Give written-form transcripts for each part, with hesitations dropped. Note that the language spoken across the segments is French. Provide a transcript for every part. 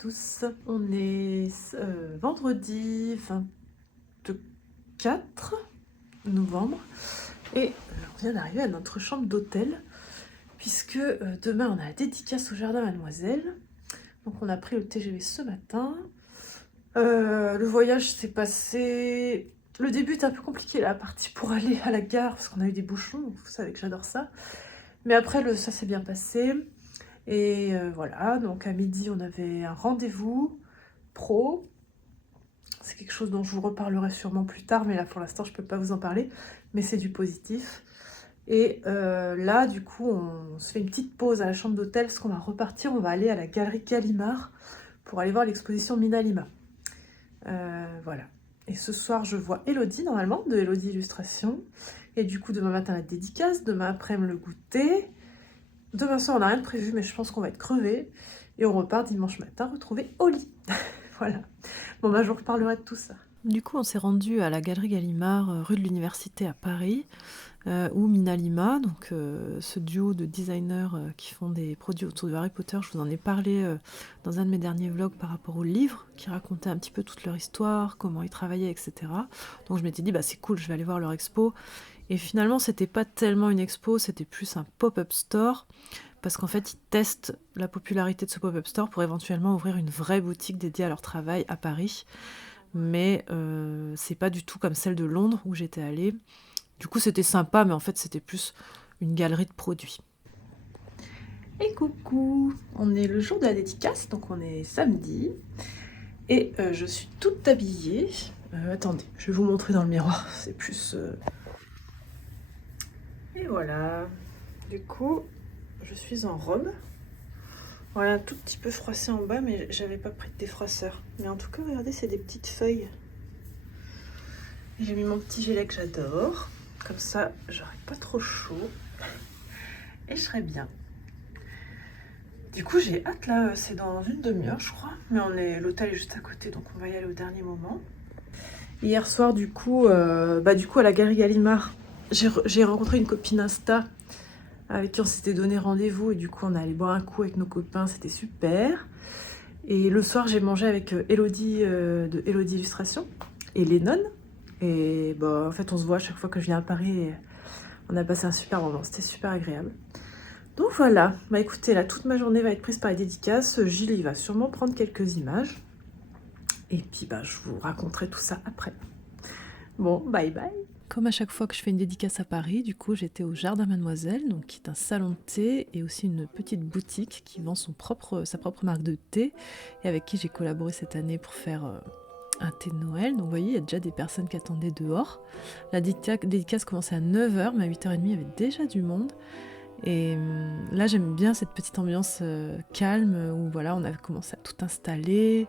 tous, on est vendredi 24 novembre et on vient d'arriver à notre chambre d'hôtel puisque demain on a la dédicace au Jardin Mademoiselle. Donc on a pris le TGV ce matin. Le voyage s'est passé... Le début était un peu compliqué, la partie pour aller à la gare parce qu'on a eu des bouchons, vous savez que j'adore ça. Mais après ça s'est bien passé. Et voilà, donc à midi on avait un rendez-vous pro. C'est quelque chose dont je vous reparlerai sûrement plus tard, mais là pour l'instant je peux pas vous en parler, mais c'est du positif. Et là du coup on se fait une petite pause à la chambre d'hôtel parce qu'on va repartir, on va aller à la galerie Gallimard pour aller voir l'exposition Mina Lima. Voilà. Et ce soir je vois Elodie normalement, de Elodie Illustration. Et du coup demain matin la dédicace, demain après-midi le goûter. Demain soir on n'a rien de prévu mais je pense qu'on va être crevés. Et on repart dimanche matin retrouver Oli. Voilà. Bon bah je vous reparlerai de tout ça. Du coup on s'est rendu à la galerie Gallimard, rue de l'Université à Paris, où Mina Lima, donc ce duo de designers qui font des produits autour de Harry Potter, je vous en ai parlé dans un de mes derniers vlogs par rapport aux livres, qui racontaient un petit peu toute leur histoire, comment ils travaillaient, etc. Donc je m'étais dit bah c'est cool, je vais aller voir leur expo. Et finalement c'était pas tellement une expo, c'était plus un pop-up store, parce qu'en fait ils testent la popularité de ce pop-up store pour éventuellement ouvrir une vraie boutique dédiée à leur travail à Paris. Mais c'est pas du tout comme celle de Londres où j'étais allée. Du coup c'était sympa, mais en fait c'était plus une galerie de produits. Et coucou, on est le jour de la dédicace, donc on est samedi. Et je suis toute habillée. Attendez, je vais vous montrer dans le miroir, c'est plus... Et voilà, du coup, je suis en robe. Voilà, un tout petit peu froissé en bas, mais j'avais pas pris de défroisseur. Mais en tout cas, regardez, c'est des petites feuilles. J'ai mis mon petit gilet que j'adore. Comme ça, j'aurai pas trop chaud. Et je serai bien. Du coup, j'ai hâte là, c'est dans une demi-heure, je crois. Mais l'hôtel est juste à côté, donc on va y aller au dernier moment. Hier soir, du coup, à la galerie Gallimard, j'ai rencontré une copine Insta avec qui on s'était donné rendez-vous. Et du coup, on est allé boire un coup avec nos copains, c'était super. Et le soir, j'ai mangé avec Elodie de Elodie Illustration et Lennon. Et bah, en fait, on se voit à chaque fois que je viens à Paris. Et on a passé un super moment, c'était super agréable. Donc voilà, bah écoutez, là, toute ma journée va être prise par les dédicaces. Gilles, il va sûrement prendre quelques images. Et puis, bah, je vous raconterai tout ça après. Bon, bye bye. Comme à chaque fois que je fais une dédicace à Paris, du coup, j'étais au Jardin Mademoiselle, donc qui est un salon de thé et aussi une petite boutique qui vend sa propre marque de thé et avec qui j'ai collaboré cette année pour faire un thé de Noël. Donc vous voyez, il y a déjà des personnes qui attendaient dehors. La dédicace commençait à 9h, mais à 8h30, il y avait déjà du monde. Et là, j'aime bien cette petite ambiance calme où voilà, on avait commencé à tout installer.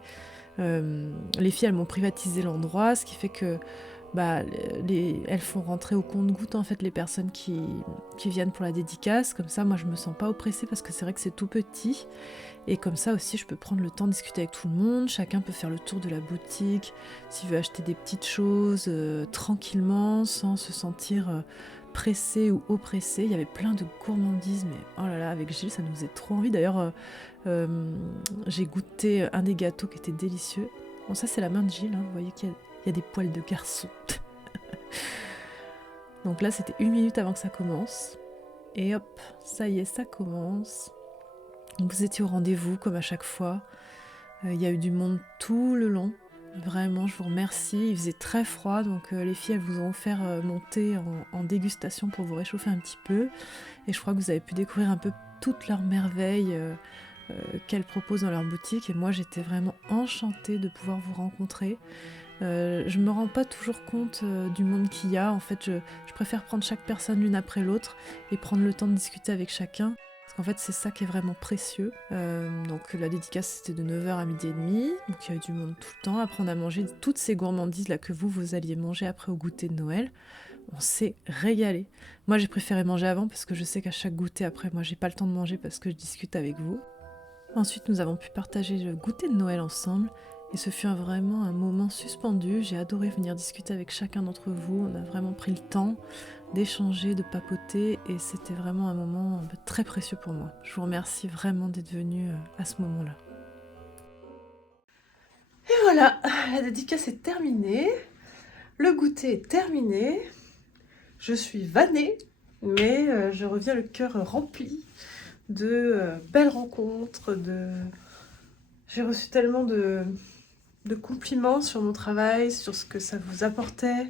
Les filles, elles m'ont privatisé l'endroit, ce qui fait que bah, elles font rentrer au compte-gouttes en fait les personnes qui viennent pour la dédicace. Comme ça, moi, je me sens pas oppressée parce que c'est vrai que c'est tout petit. Et comme ça aussi, je peux prendre le temps de discuter avec tout le monde. Chacun peut faire le tour de la boutique s'il veut acheter des petites choses tranquillement, sans se sentir pressé ou oppressé. Il y avait plein de gourmandises, mais oh là là, avec Gilles, ça nous faisait trop envie. D'ailleurs, j'ai goûté un des gâteaux qui était délicieux. Bon, ça, c'est la main de Gilles, hein. Vous voyez qu'il y a des poils de garçon. Donc là, c'était 1 minute avant que ça commence. Et hop, ça y est, ça commence. Vous étiez au rendez-vous, comme à chaque fois. Il y a eu du monde tout le long. Vraiment, je vous remercie. Il faisait très froid, donc les filles, elles vous ont offert mon thé en dégustation pour vous réchauffer un petit peu. Et je crois que vous avez pu découvrir un peu toutes leurs merveilles qu'elles proposent dans leur boutique. Et moi, j'étais vraiment enchantée de pouvoir vous rencontrer. Je me rends pas toujours compte du monde qu'il y a. En fait, je préfère prendre chaque personne l'une après l'autre et prendre le temps de discuter avec chacun. Parce qu'en fait, c'est ça qui est vraiment précieux. Donc la dédicace, c'était de 9h à 12h30. Donc il y a eu du monde tout le temps. Après, on a mangé toutes ces gourmandises là que vous alliez manger après au goûter de Noël. On s'est régalé. Moi, j'ai préféré manger avant parce que je sais qu'à chaque goûter après, moi, j'ai pas le temps de manger parce que je discute avec vous. Ensuite, nous avons pu partager le goûter de Noël ensemble. Et ce fut vraiment un moment suspendu. J'ai adoré venir discuter avec chacun d'entre vous. On a vraiment pris le temps d'échanger, de papoter. Et c'était vraiment un moment très précieux pour moi. Je vous remercie vraiment d'être venu à ce moment-là. Voilà, la dédicace est terminée, le goûter est terminé, je suis vannée, mais je reviens le cœur rempli de belles rencontres, J'ai reçu tellement de compliments sur mon travail, sur ce que ça vous apportait,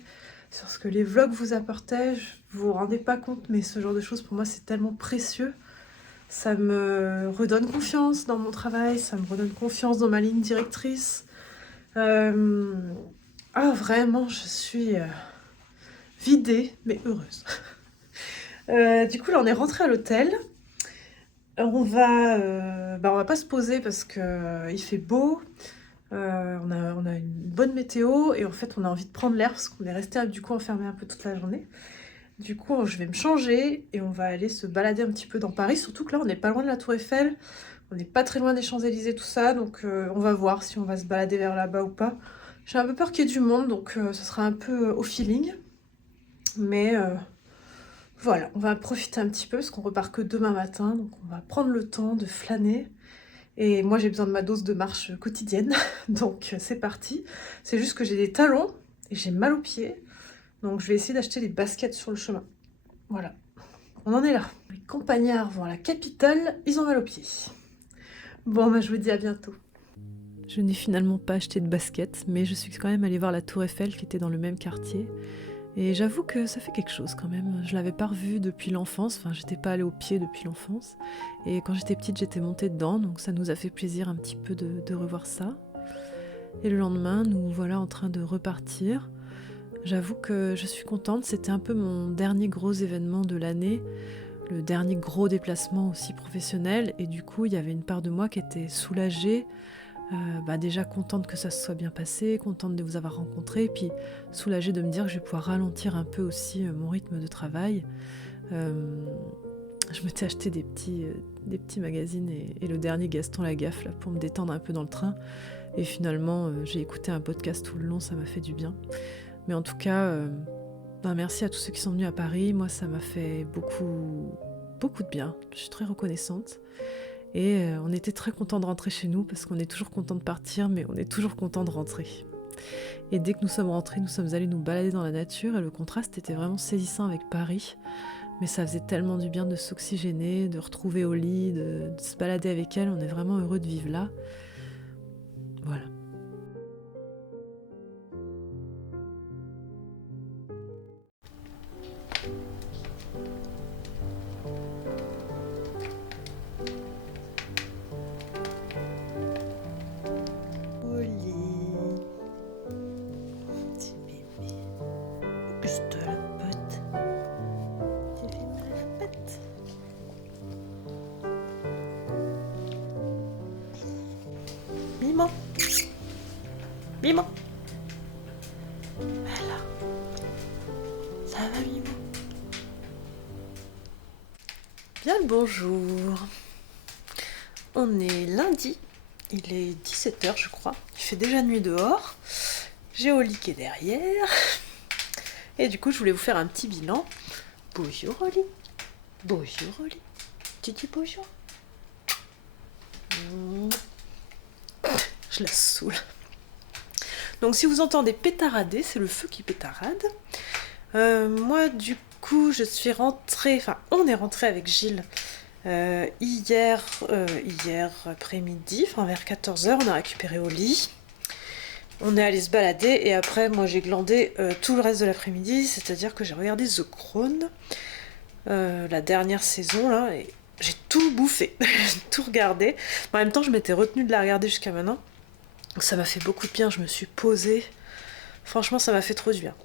sur ce que les vlogs vous apportaient. Vous vous rendez pas compte, mais ce genre de choses, pour moi, c'est tellement précieux. Ça me redonne confiance dans mon travail, ça me redonne confiance dans ma ligne directrice. Ah, vraiment, je suis vidée, mais heureuse. Du coup, là, on est rentré à l'hôtel. On va pas se poser parce que il fait beau. On a une bonne météo et en fait, on a envie de prendre l'air parce qu'on est resté du coup enfermé un peu toute la journée. Du coup, je vais me changer et on va aller se balader un petit peu dans Paris. Surtout que là, on n'est pas loin de la Tour Eiffel. On n'est pas très loin des Champs-Élysées, tout ça. Donc, on va voir si on va se balader vers là-bas ou pas. J'ai un peu peur qu'il y ait du monde, donc ce sera un peu au feeling. Mais voilà, on va profiter un petit peu parce qu'on repart que demain matin. Donc, on va prendre le temps de flâner. Et moi, j'ai besoin de ma dose de marche quotidienne. Donc, c'est parti. C'est juste que j'ai des talons et j'ai mal aux pieds. Donc je vais essayer d'acheter des baskets sur le chemin. Voilà, on en est là. Les campagnards vont à la capitale, ils ont mal aux pieds. Bon, bah, je vous dis à bientôt. Je n'ai finalement pas acheté de baskets, mais je suis quand même allée voir la Tour Eiffel qui était dans le même quartier. Et j'avoue que ça fait quelque chose quand même. Je l'avais pas revue depuis l'enfance, enfin j'étais pas allée au pied depuis l'enfance. Et quand j'étais petite, j'étais montée dedans, donc ça nous a fait plaisir un petit peu de revoir ça. Et le lendemain, nous voilà en train de repartir. J'avoue que je suis contente, c'était un peu mon dernier gros événement de l'année, le dernier gros déplacement aussi professionnel, et du coup il y avait une part de moi qui était soulagée, déjà contente que ça se soit bien passé, contente de vous avoir rencontré, puis soulagée de me dire que je vais pouvoir ralentir un peu aussi mon rythme de travail. Je m'étais acheté des petits magazines et le dernier Gaston Lagaffe là, pour me détendre un peu dans le train, et finalement j'ai écouté un podcast tout le long, ça m'a fait du bien. Mais en tout cas, merci à tous ceux qui sont venus à Paris. Moi, ça m'a fait beaucoup, beaucoup de bien. Je suis très reconnaissante. Et on était très contents de rentrer chez nous parce qu'on est toujours contents de partir, mais on est toujours contents de rentrer. Et dès que nous sommes rentrés, nous sommes allés nous balader dans la nature et le contraste était vraiment saisissant avec Paris. Mais ça faisait tellement du bien de s'oxygéner, de retrouver Oli, de se balader avec elle. On est vraiment heureux de vivre là. Voilà. Mimo. Mimo. Voilà. Ça va, Mimo? Bien le bonjour. On est lundi. Il est 17h, je crois. Il fait déjà nuit dehors. J'ai Oli qui est derrière. Et du coup, je voulais vous faire un petit bilan. Bonjour, Oli. Bonjour, Oli. Tu dis bonjour? Je la saoule. Donc si vous entendez pétarader, c'est le feu qui pétarade. Moi du coup je suis rentrée, enfin on est rentré avec Gilles hier après-midi, enfin vers 14h, on a récupéré Oli. On est allé se balader et après moi j'ai glandé tout le reste de l'après-midi, c'est-à-dire que j'ai regardé The Crown, la dernière saison là, et j'ai tout bouffé, j'ai tout regardé. En même temps je m'étais retenue de la regarder jusqu'à maintenant. Donc ça m'a fait beaucoup de bien, je me suis posée. Franchement, ça m'a fait trop du bien.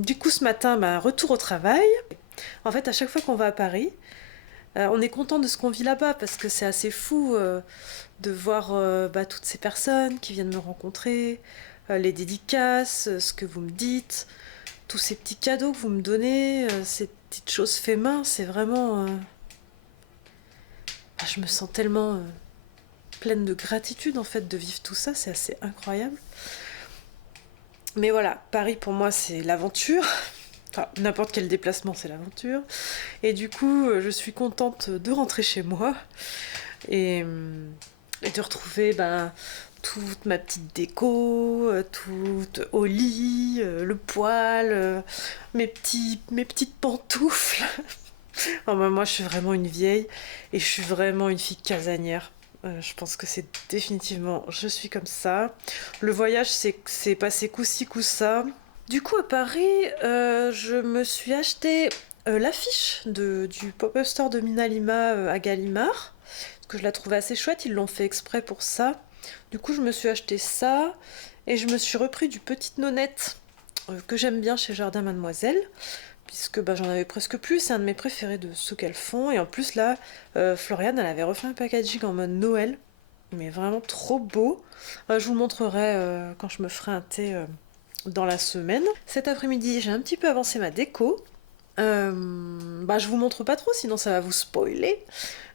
Du coup, ce matin, retour au travail. En fait, à chaque fois qu'on va à Paris, on est content de ce qu'on vit là-bas parce que c'est assez fou de voir toutes ces personnes qui viennent me rencontrer, les dédicaces, ce que vous me dites, tous ces petits cadeaux que vous me donnez, ces petites choses fait main. C'est vraiment... je me sens tellement... pleine de gratitude en fait de vivre tout ça, c'est assez incroyable. Mais voilà, Paris pour moi c'est l'aventure, enfin n'importe quel déplacement c'est l'aventure, et du coup je suis contente de rentrer chez moi et de retrouver toute ma petite déco, tout au lit, le poêle, mes petites pantoufles. Oh, bah, moi je suis vraiment une vieille et je suis vraiment une fille casanière. Je pense que c'est définitivement, je suis comme ça. Le voyage c'est passé coup-ci coup-ça. Du coup à Paris, je me suis acheté l'affiche du pop-up store de Minalima à Gallimard. Parce que je la trouvais assez chouette, ils l'ont fait exprès pour ça. Du coup je me suis acheté ça et je me suis repris du Petite Nonnette que j'aime bien chez Jardin Mademoiselle. Puisque bah, j'en avais presque plus, c'est un de mes préférés de ceux qu'elles font. Et en plus là, Floriane, elle avait refait un packaging en mode Noël, mais vraiment trop beau. Je vous le montrerai quand je me ferai un thé dans la semaine. Cet après-midi, j'ai un petit peu avancé ma déco. Bah, je vous montre pas trop, sinon ça va vous spoiler.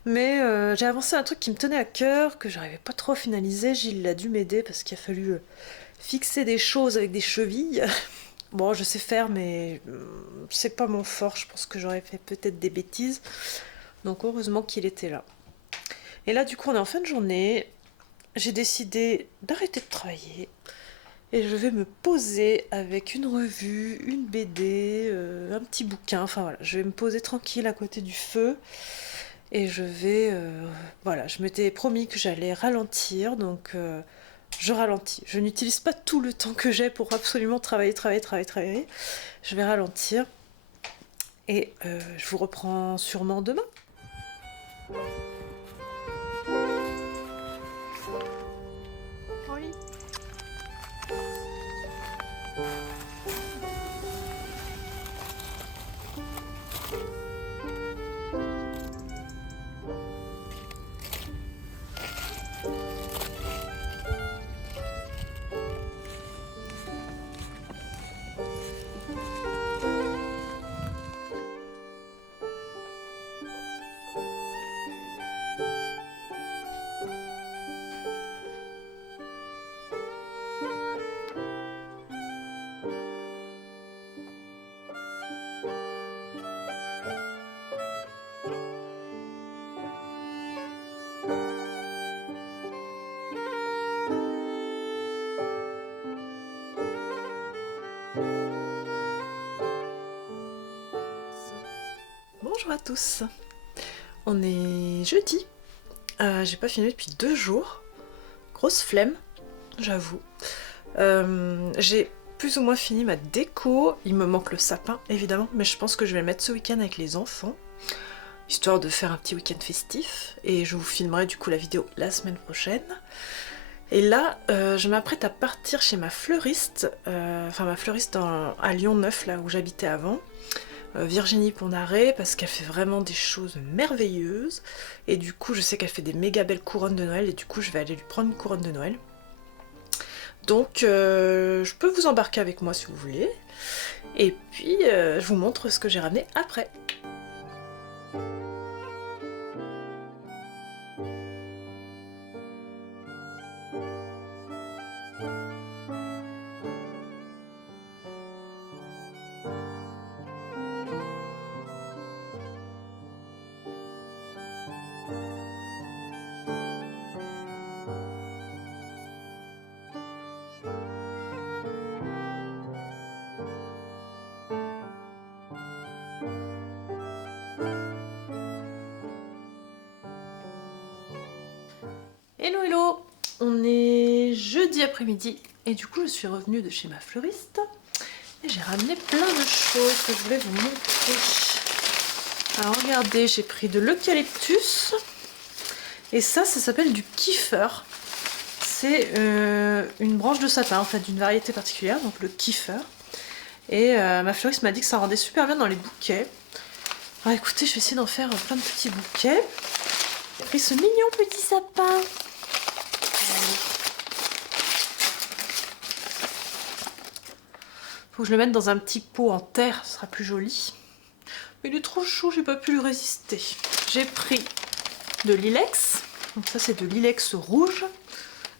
Mais j'ai avancé un truc qui me tenait à cœur, que j'arrivais pas trop à finaliser. Gilles a dû m'aider parce qu'il a fallu fixer des choses avec des chevilles. Bon, je sais faire, mais c'est pas mon fort. Je pense que j'aurais fait peut-être des bêtises. Donc heureusement qu'il était là. Et là, du coup, on est en fin de journée. J'ai décidé d'arrêter de travailler. Et je vais me poser avec une revue, une BD, un petit bouquin. Enfin voilà, je vais me poser tranquille à côté du feu. Et je vais... voilà, je m'étais promis que j'allais ralentir. Donc... je ralentis. Je n'utilise pas tout le temps que j'ai pour absolument travailler. Je vais ralentir. Et je vous reprends sûrement demain. Oui. Bonjour à tous. On est jeudi. J'ai pas fini depuis 2 jours. Grosse flemme, j'avoue. J'ai plus ou moins fini ma déco. Il me manque le sapin, évidemment, mais je pense que je vais le mettre ce week-end avec les enfants, histoire de faire un petit week-end festif. Et je vous filmerai du coup la vidéo la semaine prochaine. Et là, je m'apprête à partir chez ma fleuriste, ma fleuriste à Lyon 9, là où j'habitais avant. Virginie Pondaré, parce qu'elle fait vraiment des choses merveilleuses. Et du coup, je sais qu'elle fait des méga belles couronnes de Noël, et du coup, je vais aller lui prendre une couronne de Noël. Donc, je peux vous embarquer avec moi si vous voulez. Et puis, je vous montre ce que j'ai ramené après. Hello hello. On est jeudi après-midi et du coup je suis revenue de chez ma fleuriste et j'ai ramené plein de choses que je voulais vous montrer. Alors regardez, j'ai pris de l'eucalyptus et ça s'appelle du keffer. C'est une branche de sapin en fait d'une variété particulière, donc le keffer. Et ma fleuriste m'a dit que ça rendait super bien dans les bouquets. Alors écoutez, je vais essayer d'en faire plein de petits bouquets. J'ai pris ce mignon petit sapin. Faut que je le mette dans un petit pot en terre, ce sera plus joli. Mais il est trop chaud, j'ai pas pu lui résister. J'ai pris de l'ilex. Donc ça c'est de l'ilex rouge.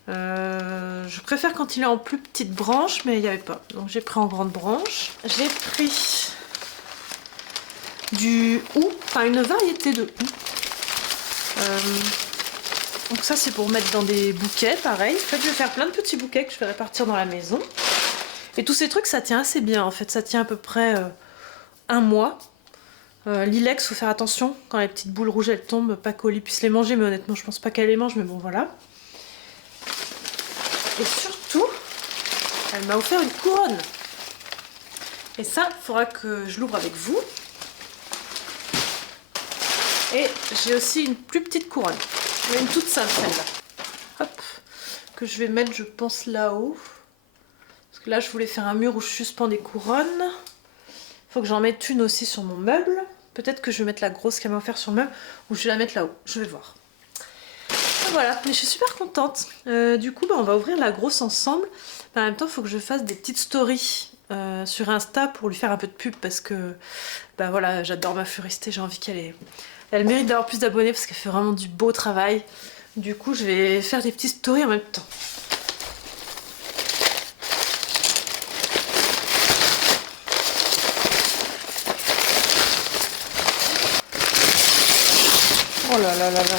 Je préfère quand il est en plus petite branche, mais il n'y avait pas. Donc j'ai pris en grande branche. J'ai pris du hou, enfin une variété de hou. Donc ça c'est pour mettre dans des bouquets, pareil. En fait je vais faire plein de petits bouquets que je vais répartir dans la maison. Et tous ces trucs ça tient assez bien en fait, ça tient à peu près un mois. L'ilex, faut faire attention quand les petites boules rouges elles tombent, pas qu'Oli puisse les manger, mais honnêtement je pense pas qu'elle les mange, mais bon voilà. Et surtout, elle m'a offert une couronne. Et ça, il faudra que je l'ouvre avec vous. Et j'ai aussi une plus petite couronne, mais une toute simple celle-là. Hop, que je vais mettre je pense là-haut. Parce que là je voulais faire un mur où je suspends des couronnes. Il faut que j'en mette une aussi sur mon meuble. Peut-être que je vais mettre la grosse qu'elle m'a offert sur le meuble ou je vais la mettre là-haut, je vais voir. Voilà, mais je suis super contente. Du coup, on va ouvrir la grosse ensemble. Mais en même temps, il faut que je fasse des petites stories sur Insta pour lui faire un peu de pub parce que voilà, j'adore ma fleuriste, j'ai envie elle mérite d'avoir plus d'abonnés parce qu'elle fait vraiment du beau travail. Du coup, je vais faire des petites stories en même temps. Oh là là là là.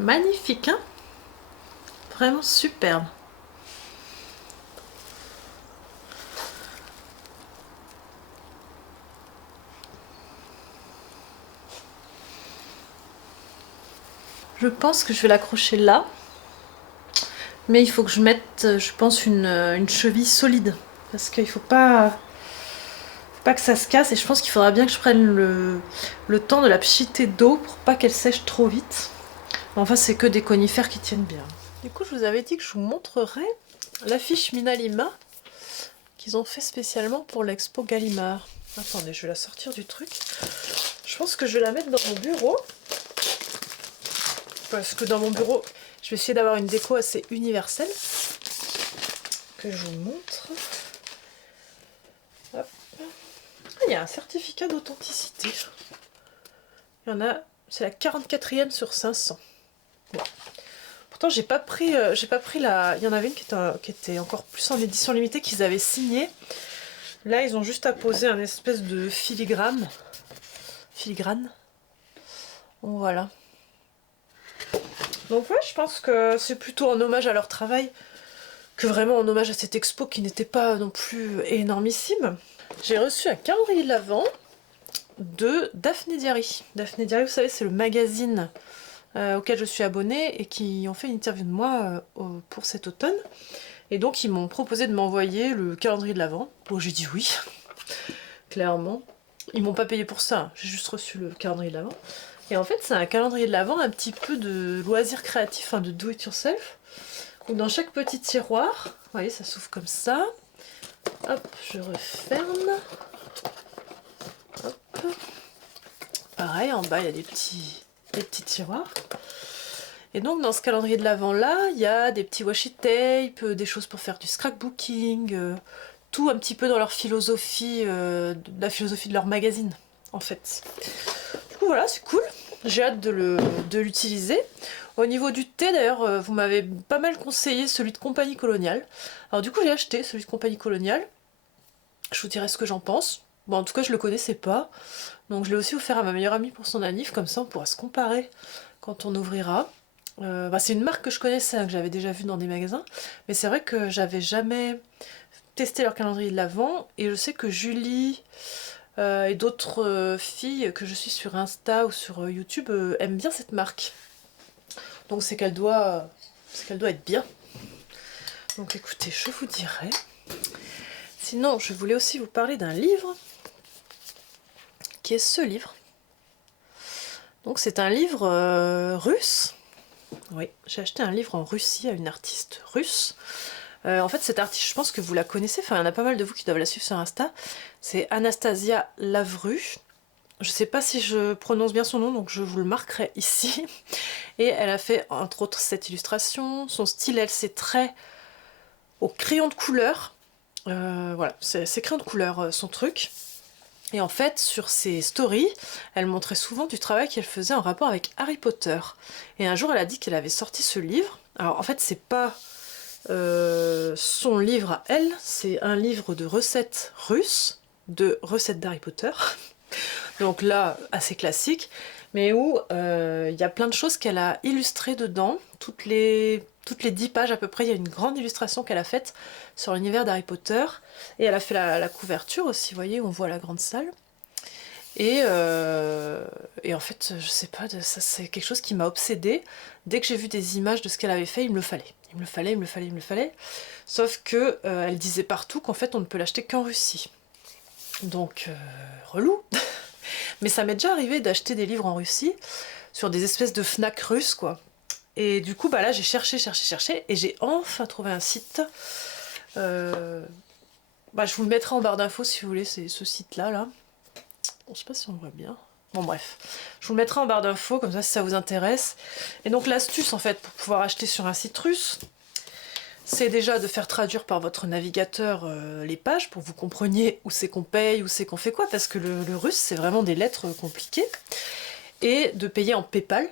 Magnifique, hein? Vraiment superbe. Je pense que je vais l'accrocher là. Mais il faut que je mette, je pense, une cheville solide. Parce qu'il faut pas que ça se casse. Et je pense qu'il faudra bien que je prenne le temps de la pchiter d'eau pour pas qu'elle sèche trop vite. Enfin, c'est que des conifères qui tiennent bien. Du coup, je vous avais dit que je vous montrerais l'affiche Minalima qu'ils ont fait spécialement pour l'expo Gallimard. Attendez, je vais la sortir du truc. Je pense que je vais la mettre dans mon bureau. Parce que dans mon bureau, je vais essayer d'avoir une déco assez universelle. Que je vous montre. Hop. Ah, il y a un certificat d'authenticité. Il y en a, c'est la 44e sur 500. Bon. Pourtant, j'ai pas pris la... Il y en avait une qui était encore plus en édition limitée qu'ils avaient signé. Là, ils ont juste à poser un espèce de filigrane. Filigrane. Bon, voilà. Donc ouais, je pense que c'est plutôt en hommage à leur travail que vraiment en hommage à cette expo qui n'était pas non plus énormissime. J'ai reçu un calendrier de l'Avent de Daphné Diary. Daphné Diary, vous savez, c'est le magazine auquel je suis abonnée et qui ont fait une interview de moi pour cet automne. Et donc ils m'ont proposé de m'envoyer le calendrier de l'Avent. Bon, j'ai dit oui, clairement. Ils m'ont pas payé pour ça, j'ai juste reçu le calendrier de l'Avent. Et en fait, c'est un calendrier de l'Avent un petit peu de loisirs créatifs, de do it yourself. Où dans chaque petit tiroir, vous voyez, ça s'ouvre comme ça. Hop, je referme. Hop. Pareil, en bas, il y a des petits tiroirs. Et donc, dans ce calendrier de l'Avent là, il y a des petits washi tape, des choses pour faire du scrapbooking, tout un petit peu dans leur philosophie, la philosophie de leur magazine, en fait. Du coup, voilà, c'est cool. J'ai hâte de l'utiliser. Au niveau du thé, d'ailleurs, vous m'avez pas mal conseillé celui de Compagnie Coloniale. Alors du coup, j'ai acheté celui de Compagnie Coloniale. Je vous dirai ce que j'en pense. Bon, en tout cas, je le connaissais pas. Donc je l'ai aussi offert à ma meilleure amie pour son anniv. Comme ça, on pourra se comparer quand on ouvrira. C'est une marque que je connaissais, que j'avais déjà vue dans des magasins. Mais c'est vrai que j'avais jamais testé leur calendrier de l'Avent. Et je sais que Julie... et d'autres filles que je suis sur Insta ou sur YouTube aiment bien cette marque. Donc c'est qu'elle doit être bien. Donc écoutez, je vous dirai. Sinon, je voulais aussi vous parler d'un livre, qui est ce livre. Donc c'est un livre russe. Oui, j'ai acheté un livre en Russie à une artiste russe. En fait, cette artiste, je pense que vous la connaissez, enfin il y en a pas mal de vous qui doivent la suivre sur Insta. C'est Anastasia Lavru. Je sais pas si je prononce bien son nom, donc je vous le marquerai ici. Et elle a fait, entre autres, cette illustration. Son style, elle, c'est très au crayon de couleur. Voilà, c'est crayon de couleur, son truc. Et en fait, sur ses stories, elle montrait souvent du travail qu'elle faisait en rapport avec Harry Potter. Et un jour, elle a dit qu'elle avait sorti ce livre. Alors, en fait, c'est pas son livre à elle, c'est un livre de recettes russes. de recettes d'Harry Potter. Donc là, assez classique, mais où il y a plein de choses qu'elle a illustrées dedans. Toutes les 10 pages à peu près, il y a une grande illustration qu'elle a faite sur l'univers d'Harry Potter. Et elle a fait la couverture aussi, vous voyez, on voit la grande salle. Et en fait, je sais pas, ça c'est quelque chose qui m'a obsédée. Dès que j'ai vu des images de ce qu'elle avait fait, il me le fallait. Il me le fallait, il me le fallait, il me le fallait. Sauf que elle disait partout qu'en fait on ne peut l'acheter qu'en Russie. Donc, relou. Mais ça m'est déjà arrivé d'acheter des livres en Russie sur des espèces de Fnac russes, quoi. Et du coup, bah là, j'ai cherché, et j'ai enfin trouvé un site. Bah, je vous le mettrai en barre d'infos si vous voulez, c'est ce site-là, là. Je sais pas si on voit bien. Bon, bref. Je vous le mettrai en barre d'infos, comme ça, si ça vous intéresse. Et donc, l'astuce, en fait, pour pouvoir acheter sur un site russe, c'est déjà de faire traduire par votre navigateur les pages pour que vous compreniez où c'est qu'on paye, où c'est qu'on fait quoi, parce que le russe, c'est vraiment des lettres compliquées. Et de payer en PayPal.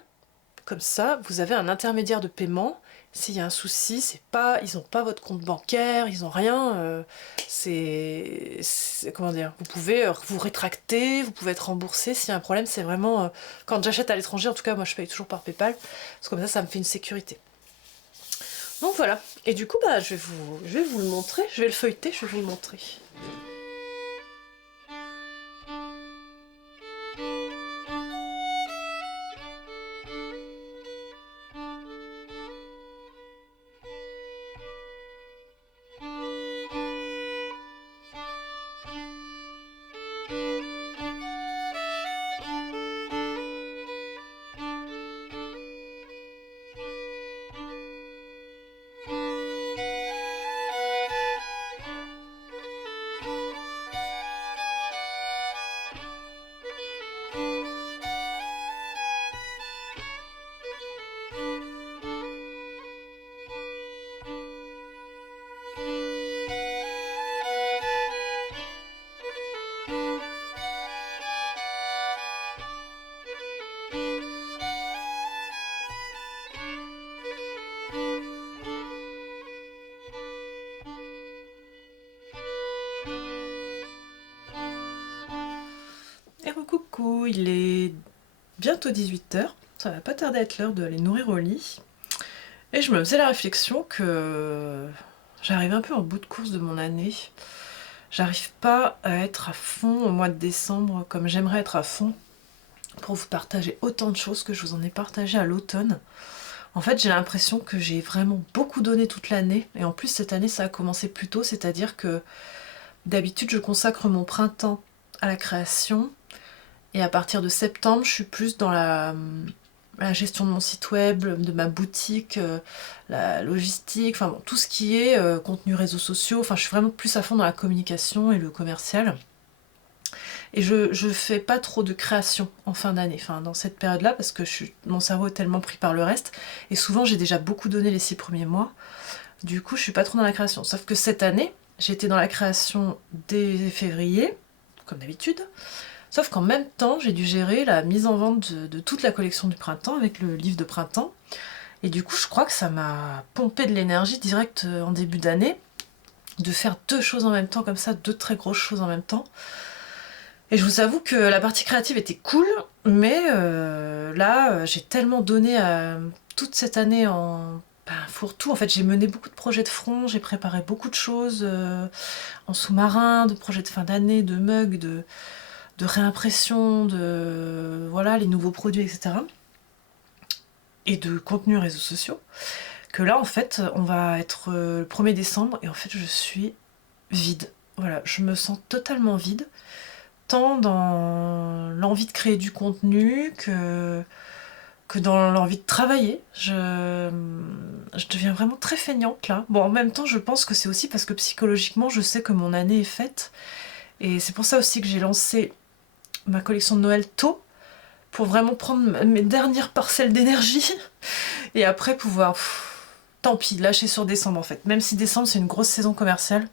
Comme ça, vous avez un intermédiaire de paiement. S'il y a un souci, c'est pas, ils n'ont pas votre compte bancaire, ils n'ont rien. Comment dire, vous pouvez vous rétracter, vous pouvez être remboursé. S'il y a un problème, c'est vraiment quand j'achète à l'étranger. En tout cas, moi, je paye toujours par PayPal parce que comme ça me fait une sécurité. Donc voilà. Et du coup, bah, je vais vous le montrer. Je vais le feuilleter. Je vais vous le montrer. Et coucou, il est bientôt 18 h, ça va pas tarder à être l'heure de les nourrir au lit. Et je me faisais la réflexion que j'arrive un peu en bout de course de mon année. J'arrive pas à être à fond au mois de décembre comme j'aimerais être à fond pour vous partager autant de choses que je vous en ai partagé à l'automne. En fait, j'ai l'impression que j'ai vraiment beaucoup donné toute l'année. Et en plus, cette année, ça a commencé plus tôt, c'est-à-dire que d'habitude, je consacre mon printemps à la création. Et à partir de septembre, je suis plus dans la gestion de mon site web, de ma boutique, la logistique, enfin bon, tout ce qui est contenu réseaux sociaux. Enfin, je suis vraiment plus à fond dans la communication et le commercial. Et je fais pas trop de création en fin d'année, enfin dans cette période-là, parce que mon cerveau est tellement pris par le reste. Et souvent, j'ai déjà beaucoup donné les 6 premiers mois. Du coup, je suis pas trop dans la création. Sauf que cette année, j'ai été dans la création dès février, comme d'habitude. Sauf qu'en même temps, j'ai dû gérer la mise en vente de toute la collection du printemps avec le livre de printemps. Et du coup, je crois que ça m'a pompé de l'énergie direct en début d'année, de faire 2 choses en même temps, comme ça, 2 très grosses choses en même temps. Et je vous avoue que la partie créative était cool, mais là, j'ai tellement donné toute cette année en fourre-tout. En fait, j'ai mené beaucoup de projets de front, j'ai préparé beaucoup de choses en sous-marin, de projets de fin d'année, de mugs, de réimpression, de voilà, les nouveaux produits, etc. Et de contenu réseaux sociaux. Que là, en fait, on va être le 1er décembre et en fait, je suis vide. Voilà, je me sens totalement vide. Tant dans l'envie de créer du contenu que dans l'envie de travailler. Je deviens vraiment très feignante là. Bon, en même temps, je pense que c'est aussi parce que psychologiquement, je sais que mon année est faite. Et c'est pour ça aussi que j'ai lancé ma collection de Noël tôt, pour vraiment prendre mes dernières parcelles d'énergie et après pouvoir, tant pis, lâcher sur décembre en fait. Même si décembre c'est une grosse saison commerciale,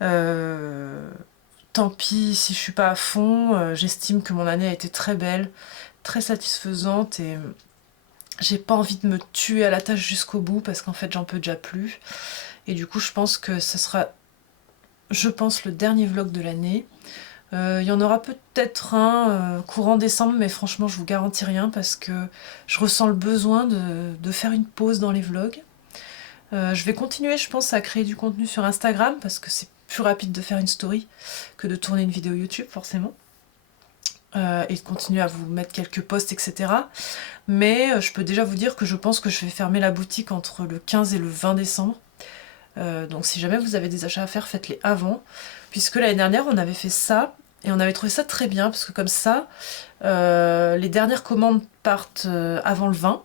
tant pis si je suis pas à fond. J'estime que mon année a été très belle, très satisfaisante et j'ai pas envie de me tuer à la tâche jusqu'au bout parce qu'en fait j'en peux déjà plus. Et du coup je pense que ce sera je pense, le dernier vlog de l'année. Il y en aura peut-être un courant décembre, mais franchement je vous garantis rien parce que je ressens le besoin de faire une pause dans les vlogs. Je vais continuer, je pense, à créer du contenu sur Instagram parce que c'est plus rapide de faire une story que de tourner une vidéo YouTube forcément. Et de continuer à vous mettre quelques posts, etc. Mais je peux déjà vous dire que je pense que je vais fermer la boutique entre le 15 et le 20 décembre. Donc si jamais vous avez des achats à faire, faites-les avant. Puisque l'année dernière, on avait fait ça, et on avait trouvé ça très bien, parce que comme ça, les dernières commandes partent avant le 20.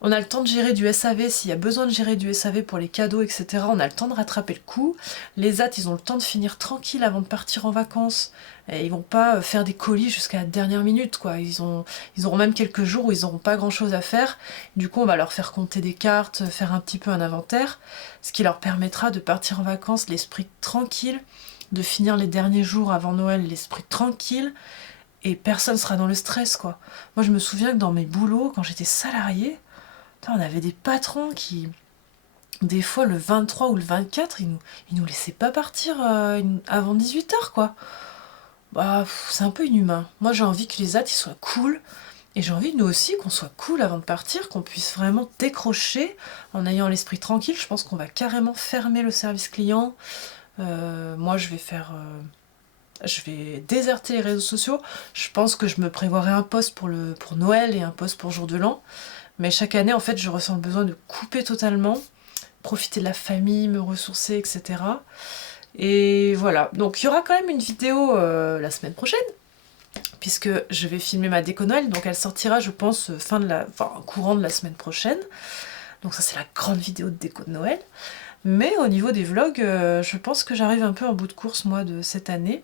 On a le temps de gérer du SAV, s'il y a besoin de gérer du SAV pour les cadeaux, etc. On a le temps de rattraper le coup. Les AT, ils ont le temps de finir tranquille avant de partir en vacances. Et ils vont pas faire des colis jusqu'à la dernière minute, quoi. Ils auront même quelques jours où ils n'auront pas grand-chose à faire. Du coup, on va leur faire compter des cartes, faire un petit peu un inventaire, ce qui leur permettra de partir en vacances l'esprit tranquille, de finir les derniers jours avant Noël l'esprit tranquille, et personne sera dans le stress, quoi. Moi, je me souviens que dans mes boulots, quand j'étais salariée, on avait des patrons qui, des fois le 23 ou le 24, ils nous laissaient pas partir avant 18h, quoi. Bah, c'est un peu inhumain. Moi, j'ai envie que les AT ils soient cool, et j'ai envie, nous aussi, qu'on soit cool avant de partir, qu'on puisse vraiment décrocher en ayant l'esprit tranquille. Je pense qu'on va carrément fermer le service client. Moi, je vais déserter les réseaux sociaux. Je pense que je me prévoirai un post pour Noël et un post pour Jour de l'An. Mais chaque année, en fait, je ressens le besoin de couper totalement, profiter de la famille, me ressourcer, etc. Et voilà. Donc, il y aura quand même une vidéo la semaine prochaine, puisque je vais filmer ma déco Noël. Donc, elle sortira, je pense, courant de la semaine prochaine. Donc, ça, c'est la grande vidéo de déco de Noël. Mais au niveau des vlogs, je pense que j'arrive un peu en bout de course, moi, de cette année.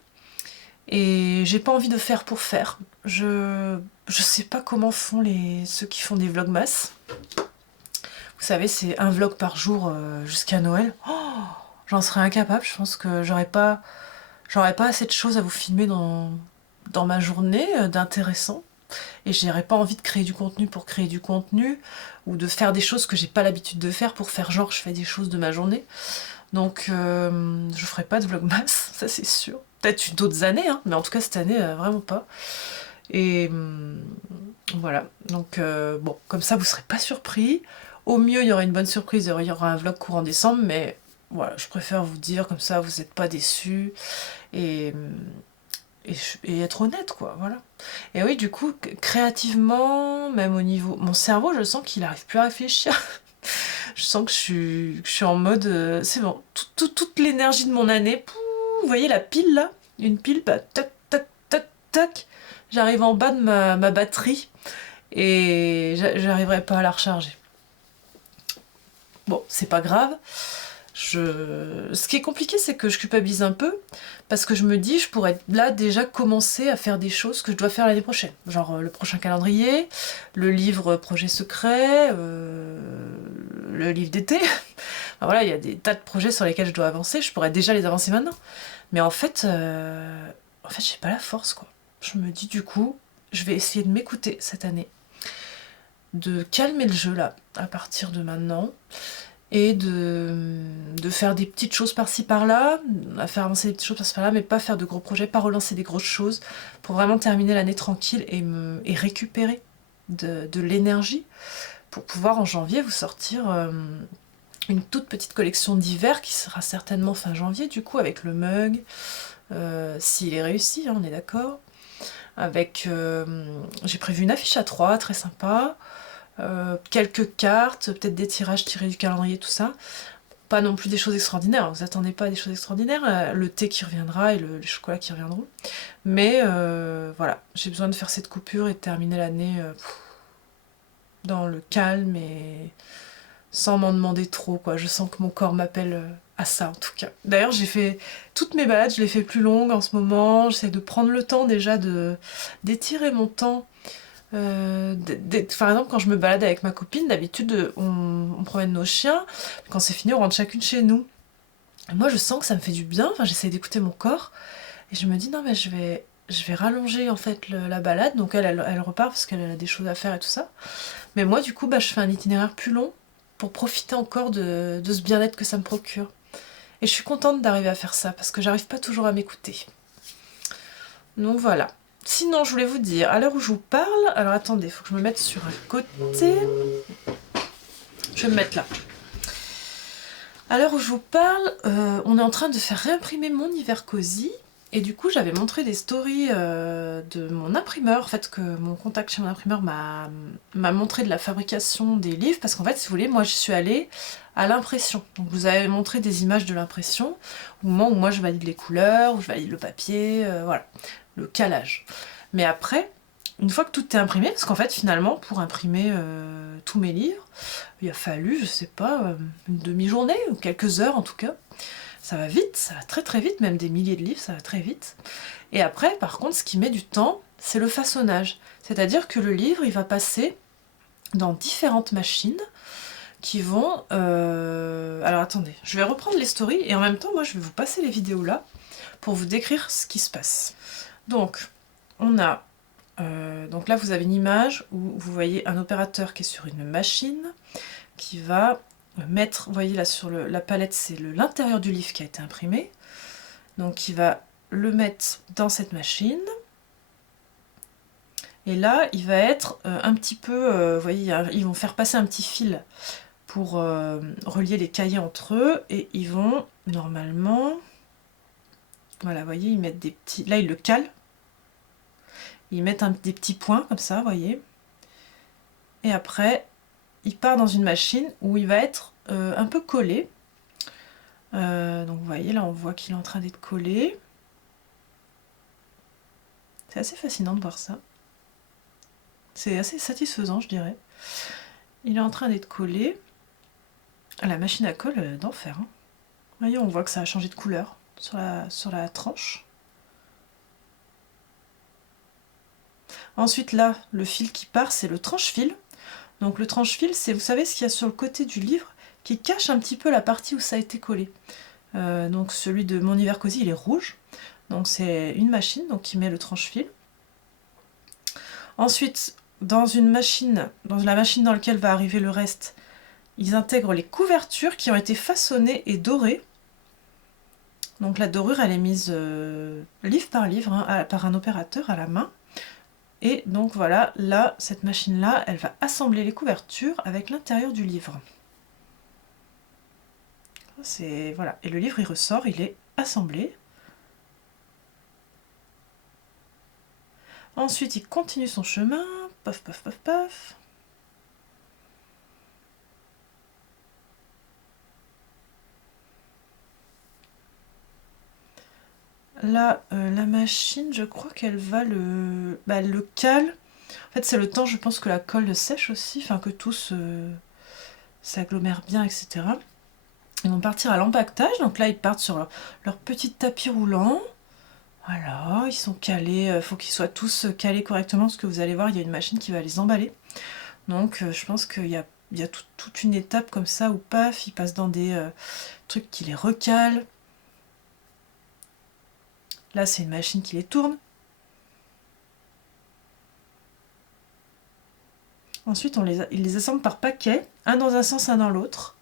Et j'ai pas envie de faire pour faire. Je sais pas comment font ceux qui font des vlogmas. Vous savez, c'est un vlog par jour jusqu'à Noël. Oh, j'en serais incapable, je pense que j'aurais pas assez de choses à vous filmer dans ma journée d'intéressant. Et j'aurais pas envie de créer du contenu pour créer du contenu, ou de faire des choses que j'ai pas l'habitude de faire pour faire genre je fais des choses de ma journée. Donc je ferai pas de vlogmas, ça c'est sûr. Peut-être d'autres années, hein, mais en tout cas cette année, vraiment pas. Et voilà, donc bon, comme ça vous serez pas surpris. Au mieux, il y aura une bonne surprise, il y aura un vlog courant décembre, mais voilà, je préfère vous dire, comme ça vous n'êtes pas déçus. Et, et être honnête, quoi, voilà. Et oui, du coup, créativement, même au niveau... Mon cerveau, je sens qu'il arrive plus à réfléchir. Je sens que je suis en mode... c'est bon, toute l'énergie de mon année, pou, vous voyez la pile là? Une pile, bah, tac, tac, tac, tac. J'arrive en bas de ma batterie et j'arriverai pas à la recharger. Bon, c'est pas grave. Ce qui est compliqué, c'est que je culpabilise un peu, parce que je me dis, je pourrais là déjà commencer à faire des choses que je dois faire l'année prochaine. Genre le prochain calendrier, le livre Projet Secret, le livre d'été. Enfin, voilà, il y a des tas de projets sur lesquels je dois avancer, je pourrais déjà les avancer maintenant. Mais en fait, j'ai pas la force, quoi. Je me dis, du coup, je vais essayer de m'écouter cette année, de calmer le jeu là, à partir de maintenant, et de faire des petites choses par-ci par-là, à faire avancer des petites choses par-ci par-là, mais pas faire de gros projets, pas relancer des grosses choses, pour vraiment terminer l'année tranquille et récupérer de l'énergie, pour pouvoir en janvier vous sortir une toute petite collection d'hiver qui sera certainement fin janvier, du coup, avec le mug, s'il est réussi, hein, on est d'accord. Avec, j'ai prévu une affiche A3, très sympa, quelques cartes, peut-être des tirages tirés du calendrier, tout ça. Pas non plus des choses extraordinaires, vous attendez pas à des choses extraordinaires, le thé qui reviendra et les chocolats qui reviendront. Mais voilà, j'ai besoin de faire cette coupure et de terminer l'année dans le calme et sans m'en demander trop, quoi. Je sens que mon corps m'appelle à ça, en tout cas. D'ailleurs, j'ai fait toutes mes balades, je les fais plus longues en ce moment. J'essaie de prendre le temps déjà d'étirer mon temps. Par exemple, quand je me balade avec ma copine, d'habitude, on promène nos chiens. Quand c'est fini, on rentre chacune chez nous. Et moi, je sens que ça me fait du bien. Enfin, j'essaie d'écouter mon corps. Et je me dis, non, mais je vais rallonger, en fait, la balade. Donc, elle repart parce qu'elle a des choses à faire et tout ça. Mais moi, du coup, je fais un itinéraire plus long pour profiter encore de ce bien-être que ça me procure. Et je suis contente d'arriver à faire ça, parce que j'arrive pas toujours à m'écouter. Donc voilà. Sinon, je voulais vous dire, à l'heure où je vous parle... Alors attendez, il faut que je me mette sur un côté. Je vais me mettre là. À l'heure où je vous parle, on est en train de faire réimprimer mon hiver cosy. Et du coup, j'avais montré des stories de mon imprimeur, en fait, que mon contact chez mon imprimeur m'a montré de la fabrication des livres, parce qu'en fait, si vous voulez, moi, je suis allée à l'impression. Donc, je vous avais montré des images de l'impression, au moment où moi, je valide les couleurs, où je valide le papier, voilà, le calage. Mais après, une fois que tout est imprimé, parce qu'en fait, finalement, pour imprimer tous mes livres, il a fallu, je sais pas, une demi-journée, ou quelques heures en tout cas. Ça va vite, ça va très très vite, même des milliers de livres, ça va très vite. Et après, par contre, ce qui met du temps, c'est le façonnage. C'est-à-dire que le livre, il va passer dans différentes machines qui vont... Alors attendez, je vais reprendre les stories et en même temps, moi, je vais vous passer les vidéos là pour vous décrire ce qui se passe. Donc, on a... donc là, vous avez une image où vous voyez un opérateur qui est sur une machine qui va mettre, vous voyez là sur la palette, c'est l'intérieur du livre qui a été imprimé. Donc il va le mettre dans cette machine. Et là, il va être un petit peu, vous voyez, ils vont faire passer un petit fil pour relier les cahiers entre eux. Et ils vont, normalement, voilà, vous voyez, ils mettent des petits... Là, ils le calent. Ils mettent des petits points comme ça, vous voyez. Et après, il part dans une machine où il va être un peu collé. Donc vous voyez, là on voit qu'il est en train d'être collé. C'est assez fascinant de voir ça. C'est assez satisfaisant, je dirais. Il est en train d'être collé. La machine à colle d'enfer. Hein. Vous voyez, on voit que ça a changé de couleur sur la tranche. Ensuite là, le fil qui part, c'est le tranche-fil. Donc le tranche-fil, c'est, vous savez, ce qu'il y a sur le côté du livre qui cache un petit peu la partie où ça a été collé. Donc celui de mon hiver cosy, il est rouge. Donc c'est une machine donc, qui met le tranche-fil. Ensuite, dans la machine dans laquelle va arriver le reste, ils intègrent les couvertures qui ont été façonnées et dorées. Donc la dorure, elle est mise livre par livre, hein, par un opérateur à la main. Et donc voilà, là, cette machine-là, elle va assembler les couvertures avec l'intérieur du livre. Voilà. Et le livre, il ressort, il est assemblé. Ensuite, il continue son chemin. Paf, paf, paf, paf. Là, la machine, je crois qu'elle va le cale. En fait, c'est le temps, je pense, que la colle sèche aussi, enfin que tout s'agglomère bien, etc. Ils vont partir à l'empaquetage. Donc là, ils partent sur leur petit tapis roulant. Voilà, ils sont calés. Il faut qu'ils soient tous calés correctement, parce que vous allez voir, il y a une machine qui va les emballer. Donc, je pense qu'il y a toute une étape comme ça où paf, ils passent dans des trucs qui les recalent. Là, c'est une machine qui les tourne. Ensuite, ils les assemblent par paquet, un dans un sens, un dans l'autre,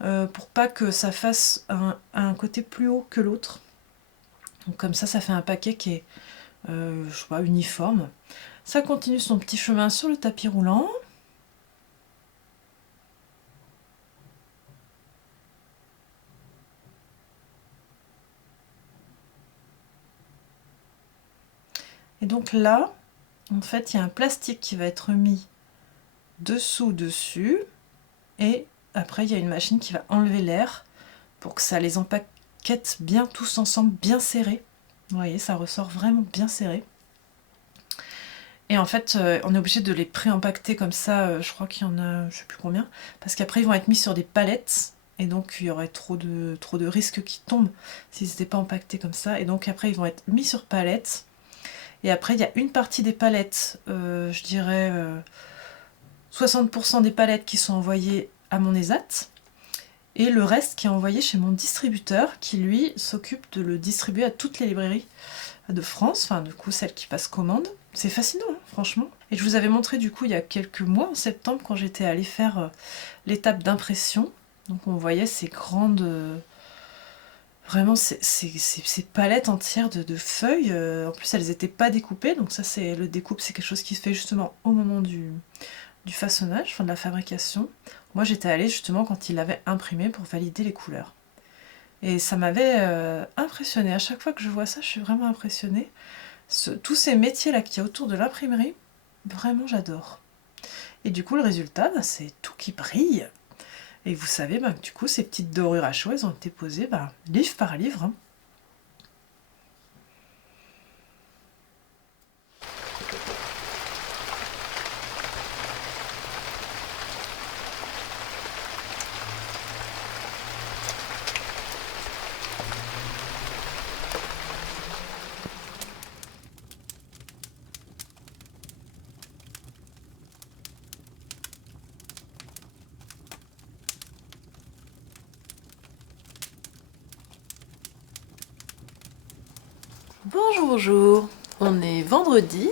pour pas que ça fasse un côté plus haut que l'autre. Donc comme ça fait un paquet qui est, je sais pas, uniforme. Ça continue son petit chemin sur le tapis roulant. Et donc là, en fait, il y a un plastique qui va être mis dessus, et après il y a une machine qui va enlever l'air pour que ça les empaquette bien tous ensemble, bien serrés. Vous voyez, ça ressort vraiment bien serré. Et en fait, on est obligé de les pré-empaqueter comme ça, je crois qu'il y en a, je sais plus combien, parce qu'après ils vont être mis sur des palettes, et donc il y aurait trop de risques qui tombent s'ils n'étaient pas empaquetés comme ça, et donc après ils vont être mis sur palettes. Et après, il y a une partie des palettes, je dirais 60% des palettes qui sont envoyées à mon ESAT, et le reste qui est envoyé chez mon distributeur, qui lui s'occupe de le distribuer à toutes les librairies de France, enfin du coup celles qui passent commande. C'est fascinant, hein, franchement. Et je vous avais montré du coup il y a quelques mois, en septembre, quand j'étais allée faire l'étape d'impression. Donc on voyait ces grandes Vraiment, ces palettes entières de feuilles, en plus elles n'étaient pas découpées, donc ça c'est le découpe, c'est quelque chose qui se fait justement au moment du façonnage, enfin de la fabrication. Moi j'étais allée justement quand il l'avait imprimé pour valider les couleurs. Et ça m'avait impressionnée. À chaque fois que je vois ça, je suis vraiment impressionnée. Tous ces métiers-là qu'il y a autour de l'imprimerie, vraiment j'adore. Et du coup, le résultat, bah, c'est tout qui brille. Et vous savez, bah, du coup, ces petites dorures à chaud, elles ont été posées bah, livre par livre. Hein. Bonjour, bonjour, on est vendredi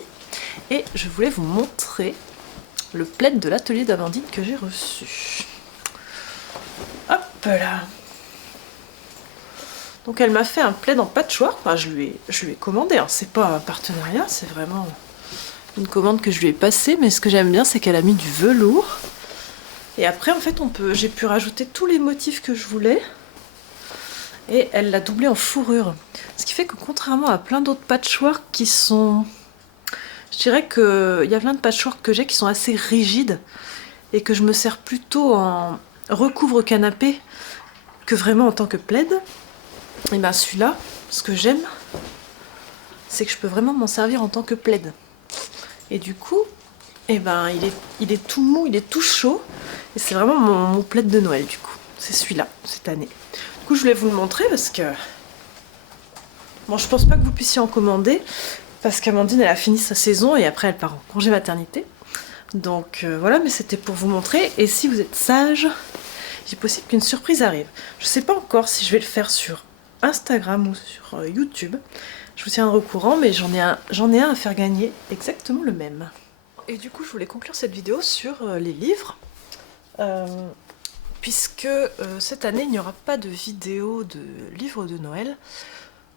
et je voulais vous montrer le plaid de l'atelier d'Amandine que j'ai reçu. Hop là. Donc elle m'a fait un plaid en patchwork, enfin, je lui ai commandé, hein. C'est pas un partenariat, c'est vraiment une commande que je lui ai passée, mais ce que j'aime bien c'est qu'elle a mis du velours. Et après en fait j'ai pu rajouter tous les motifs que je voulais. Et elle l'a doublé en fourrure. Ce qui fait que contrairement à plein d'autres patchwork qui sont... Je dirais qu'il y a plein de patchwork que j'ai qui sont assez rigides et que je me sers plutôt en recouvre canapé que vraiment en tant que plaid. Et bien celui-là, ce que j'aime, c'est que je peux vraiment m'en servir en tant que plaid. Et du coup, eh ben, il est tout mou, il est tout chaud. Et c'est vraiment mon plaid de Noël du coup. C'est celui-là, cette année. Du coup, je voulais vous le montrer parce que... Bon, je pense pas que vous puissiez en commander parce qu'Amandine, elle a fini sa saison et après, elle part en congé maternité. Donc voilà, mais c'était pour vous montrer. Et si vous êtes sage, il est possible qu'une surprise arrive. Je sais pas encore si je vais le faire sur Instagram ou sur YouTube. Je vous tiendrai au courant, mais j'en ai un à faire gagner exactement le même. Et du coup, je voulais conclure cette vidéo sur les livres. Puisque cette année, il n'y aura pas de vidéo de livres de Noël.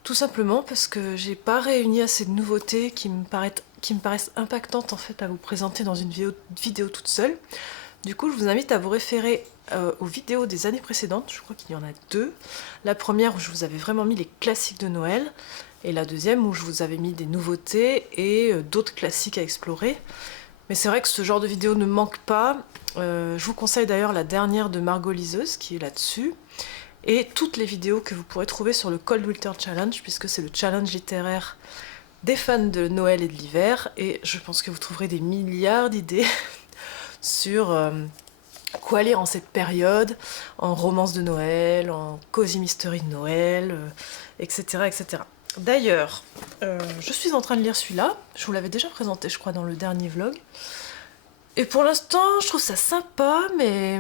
Tout simplement parce que j'ai pas réuni assez de nouveautés qui me paraissent impactantes en fait à vous présenter dans une vidéo toute seule. Du coup, je vous invite à vous référer aux vidéos des années précédentes. Je crois qu'il y en a deux. La première où je vous avais vraiment mis les classiques de Noël. Et la deuxième où je vous avais mis des nouveautés et d'autres classiques à explorer. Mais c'est vrai que ce genre de vidéo ne manque pas. Je vous conseille d'ailleurs la dernière de Margot Liseuse qui est là-dessus. Et toutes les vidéos que vous pourrez trouver sur le Cold Winter Challenge, puisque c'est le challenge littéraire des fans de Noël et de l'hiver. Et je pense que vous trouverez des milliards d'idées sur quoi lire en cette période, en romance de Noël, en cozy mystery de Noël, etc. etc. D'ailleurs, je suis en train de lire celui-là. Je vous l'avais déjà présenté, je crois, dans le dernier vlog. Et pour l'instant, je trouve ça sympa, mais...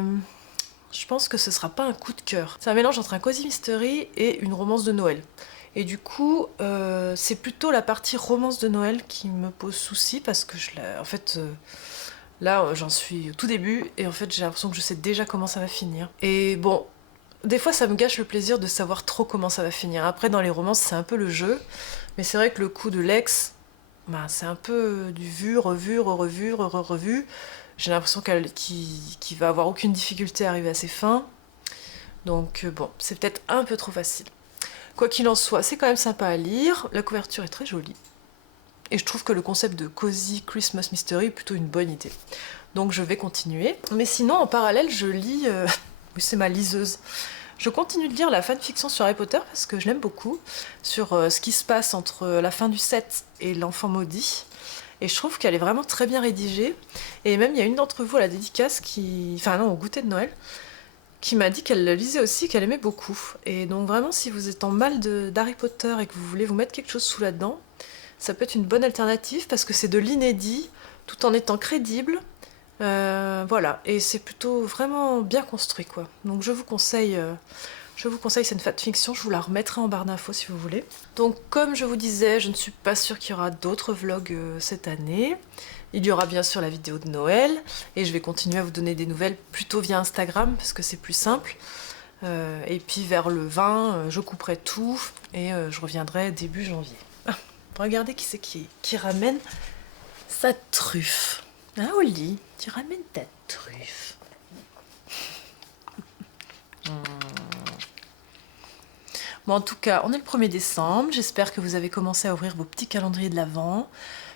je pense que ce sera pas un coup de cœur. C'est un mélange entre un cozy mystery et une romance de Noël. Et du coup, c'est plutôt la partie romance de Noël qui me pose souci parce que en fait, là, j'en suis au tout début et en fait, j'ai l'impression que je sais déjà comment ça va finir. Et bon, des fois, ça me gâche le plaisir de savoir trop comment ça va finir. Après, dans les romances, c'est un peu le jeu, mais c'est vrai que le coup de l'ex, bah, c'est un peu du vu, revu, re-revu, re-revu. J'ai l'impression qu'il va avoir aucune difficulté à arriver à ses fins. Donc bon, c'est peut-être un peu trop facile. Quoi qu'il en soit, c'est quand même sympa à lire. La couverture est très jolie. Et je trouve que le concept de Cozy Christmas Mystery est plutôt une bonne idée. Donc je vais continuer. Mais sinon, en parallèle, je lis... oui, c'est ma liseuse. Je continue de lire la fanfiction sur Harry Potter parce que je l'aime beaucoup. Sur ce qui se passe entre la fin du 7 et l'enfant maudit. Et je trouve qu'elle est vraiment très bien rédigée. Et même, il y a une d'entre vous à la dédicace enfin non, au goûter de Noël, qui m'a dit qu'elle la lisait aussi, qu'elle aimait beaucoup. Et donc vraiment, si vous êtes en mal d'Harry Potter et que vous voulez vous mettre quelque chose sous là-dedans, ça peut être une bonne alternative parce que c'est de l'inédit, tout en étant crédible. Voilà, et c'est plutôt vraiment bien construit, quoi. Donc je vous conseille cette fanfiction, je vous la remettrai en barre d'infos si vous voulez. Donc comme je vous disais, je ne suis pas sûre qu'il y aura d'autres vlogs cette année. Il y aura bien sûr la vidéo de Noël, et je vais continuer à vous donner des nouvelles plutôt via Instagram, parce que c'est plus simple. Et puis vers le 20, je couperai tout et je reviendrai début janvier. Ah, regardez qui c'est qui ramène sa truffe. Hein, Oli, tu ramènes ta truffe. Bon, en tout cas, on est le 1er décembre. J'espère que vous avez commencé à ouvrir vos petits calendriers de l'Avent,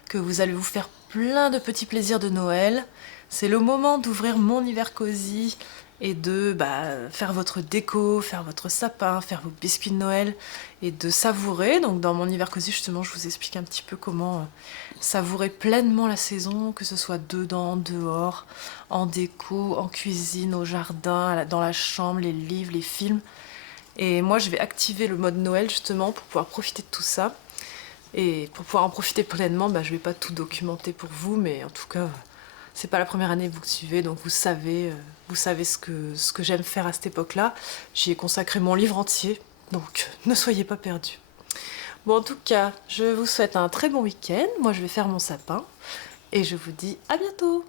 que vous allez vous faire plein de petits plaisirs de Noël. C'est le moment d'ouvrir mon hiver cosy et de faire votre déco, faire votre sapin, faire vos biscuits de Noël et de savourer. Donc dans mon hiver cosy, justement, je vous explique un petit peu comment savourer pleinement la saison, que ce soit dedans, dehors, en déco, en cuisine, au jardin, dans la chambre, les livres, les films. Et moi, je vais activer le mode Noël justement pour pouvoir profiter de tout ça. Et pour pouvoir en profiter pleinement, je vais pas tout documenter pour vous, mais en tout cas, c'est pas la première année que vous le suivez, donc vous savez ce que j'aime faire à cette époque-là. J'y ai consacré mon livre entier, donc ne soyez pas perdus. Bon, en tout cas, je vous souhaite un très bon week-end. Moi, je vais faire mon sapin et je vous dis à bientôt.